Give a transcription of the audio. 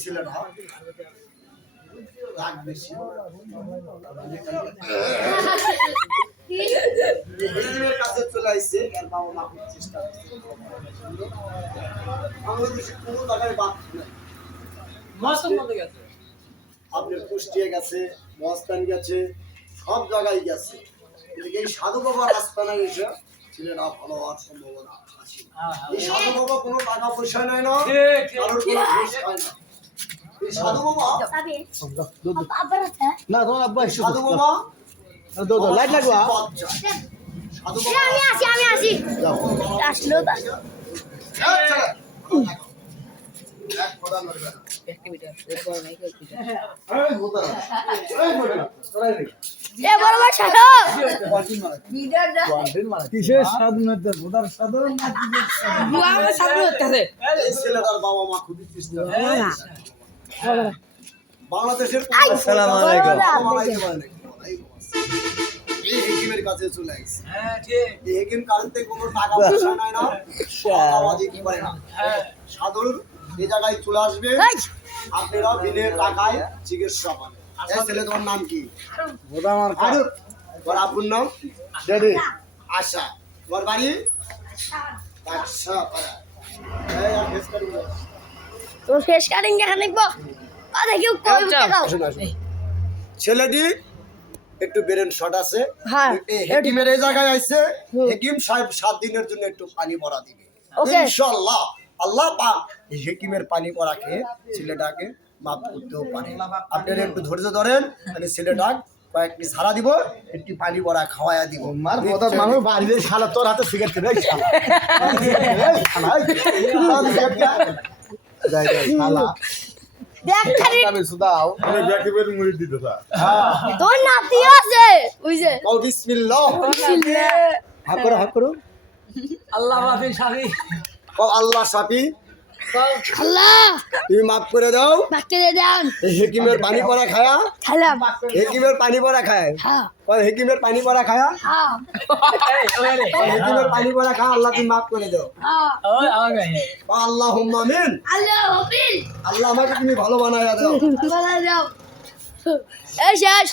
ছেলেটা রাগ বেশি হেকিমের কাছে চলে আসছে আর বাবা মা খুব চেষ্টা করছে বাংলাদেশে কোনো জায়গায় বাদ নাই আপনার কুষ্টিয়া গেছে মহাস্থান গেছে সব জায়গায় গেছে এই সাধু বাবার আস্তানায় এসে ছেলেরা ভালো হওয়ার সম্ভাবনা আছে এই সাধু বাবা কোনো টাকা পয়সা নেয় না কারোর কোনো ঘুষ খায় না এই সাধু বাবা না তোমার আব্বা সাধু বাবা লাইট লাগবা সাধু বাবা আমি আসি আসলো তা এক কথা নড়বে না এ বড় বড় ছাড়ো কিসের স্বাধীনতা ভোটার স্বাধীনতা এই ছেলেটার বাবা মা খুবই কৃষ্ণ বাংলাদেশের আসসালামু আলাইকুম। এই হেকিমের কাছে চলে আসছে এই হেকিম কারণতে কোনো টাকা পয়সা নেয় না আওয়াজ কি করে না সাধুর এই জায়গায় চলে আসবে আপনারা বিনে টাকায় চিকিৎসা পাবেন এই ছেলে তোমার নাম কি ভোটার মার্কা আরে তোর আব্বুর নাম ড্যাডি আশা তোমার বাড়ি আচ্ছা এই আর ফেস কাটিং তো ফেস কাটিং দেখা দেখবো আ দেখিও কই দেখাও আসুন আসুন ছেলেটি একটু ব্রেন শট আছে হ্যাঁ। এই হেকিমের এই জায়গায় আইছে হেকিম সাহেব 7 দিনের জন্য একটু পানি ভরা দিবে ওকে। ইনশাআল্লাহ আল্লাহ পাক এই হেকিমের পানি ভরা খেয়ে ছেলেটাকে মাফ করতেও পারে আপনারা একটু ধৈর্য ধরেন আমি ছেলেটা কয়েকটি সারা দিব একটি পানি ভরা খাওয়ায়া দিব মার ভোটার মানুষ বাড়িতে শালা তোর হাতে সিগারেট খেয়ে শালা এই শালা যাই যাই শালা দেখ খালি আমি সুদাও আমি ব্যাকেবের মুড়ি দিতে তা তোর নাতি আছে বুঝছে ও বিসমিল্লাহ হাত করো আল্লাহ মাফি সাফি ও আল্লাহ সাফি আল্লাহ তুমি মাফ করে দাও বাকি দে দেন এই হেকিমের পানি ভরা খায়া খেলাম হেকিমের পানি ভরা খায় হ্যাঁ হেকিমের পানি ভরা খায়া হ্যাঁ হেকিমের পানি ভরা খা আল্লাহ তুমি মাফ করে দাও হ্যাঁ আল্লাহ আমিন আল্লাহ হাফিজ আল্লাহ আমাকে তুমি ভালো বানায়া দাও বলা যাও এই শেষ